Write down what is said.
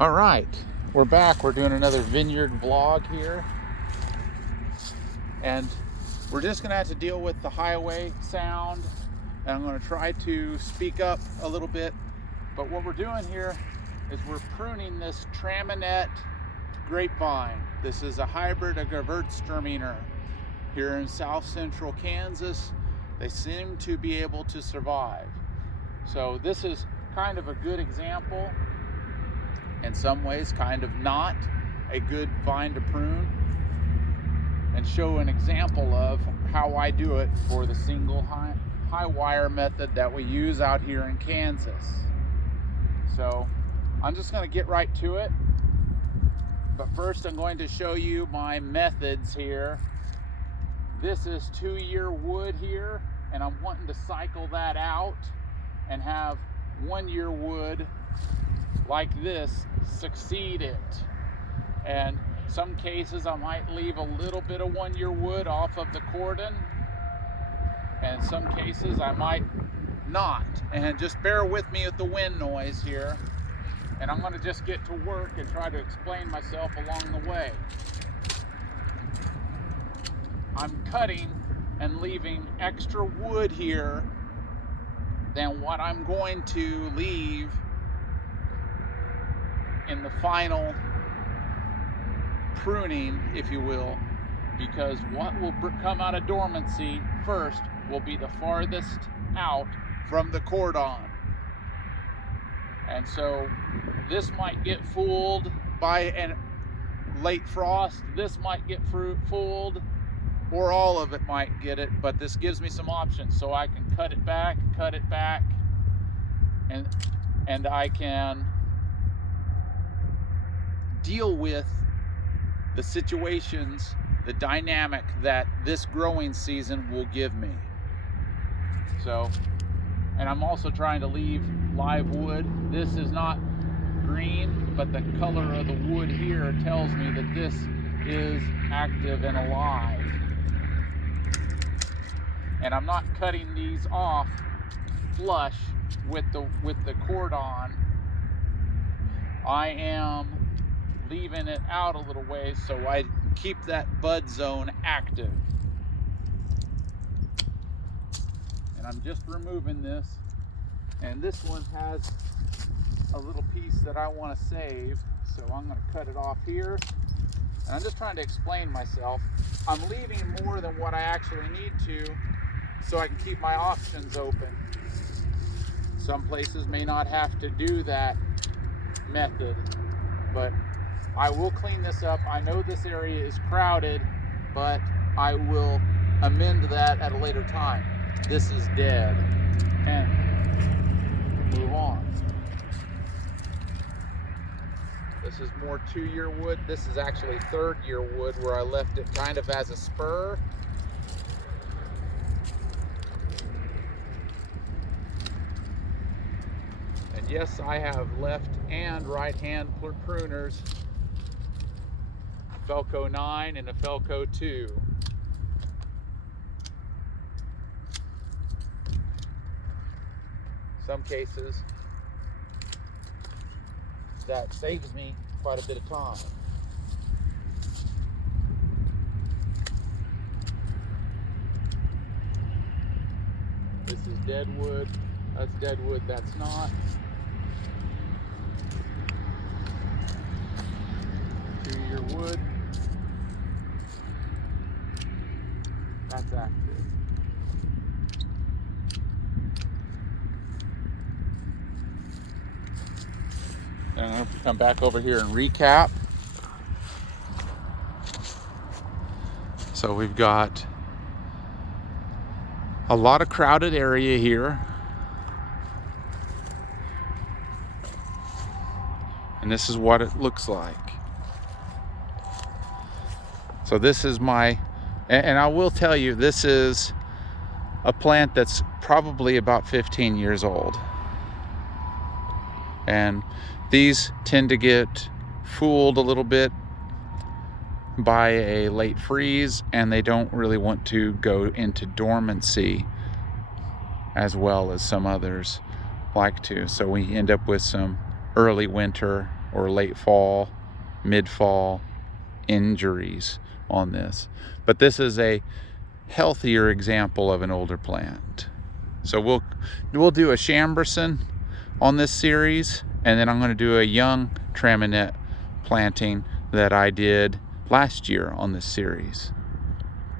All right, we're back. We're doing another vineyard vlog here. And we're just gonna have to deal with the highway sound. And I'm gonna try to speak up a little bit. But what we're doing here is we're pruning this Traminette grapevine. This is a hybrid of Gewürztraminer. Here in south central Kansas, they seem to be able to survive. So this is kind of a good example. In some ways, kind of not a good vine to prune, and show an example of how I do it for the single high wire method that we use out here in Kansas. So I'm just going to get right to it. But first I'm going to show you my methods here. This is 2-year wood here, and I'm wanting to cycle that out and have 1-year wood like this succeed it. And some cases I might leave a little bit of 1-year wood off of the cordon, and some cases I might not. And just bear with me with the wind noise here, and I'm going to just get to work and try to explain myself along the way. I'm cutting and leaving extra wood here than what I'm going to leave in the final pruning, if you will, because what will come out of dormancy first will be the farthest out from the cordon. And so this might get fooled by a late frost, this might get fooled, or all of it might get it, but this gives me some options. So I can cut it back, and I can deal with the situations, the dynamic that this growing season will give me. So, and I'm also trying to leave live wood. This is not green, but the color of the wood here tells me that this is active and alive. And I'm not cutting these off flush with the cordon. I am leaving it out a little ways so I keep that bud zone active. And I'm just removing this, and this one has a little piece that I want to save, so I'm going to cut it off here. And I'm just trying to explain myself. I'm leaving more than what I actually need to so I can keep my options open. Some places may not have to do that method, but I will clean this up. I know this area is crowded, but I will amend that at a later time. This is dead, and move on. This is more 2-year wood. This is actually 3rd-year wood, where I left it kind of as a spur. And yes, I have left and right hand pruners, Felco 9 and a Felco 2. Some cases that saves me quite a bit of time. This is dead wood. That's dead wood. That's not. 2-year wood. That's active. And I'm going to come back over here and recap. So we've got a lot of crowded area here. And this is what it looks like. So this is my, and I will tell you, this is a plant that's probably about 15 years old. And these tend to get fooled a little bit by a late freeze, and they don't really want to go into dormancy as well as some others like to. So we end up with some early winter or late fall, mid-fall injuries on this. But this is a healthier example of an older plant. So we'll do a Chamberson on this series, and then I'm going to do a young Traminette planting that I did last year on this series.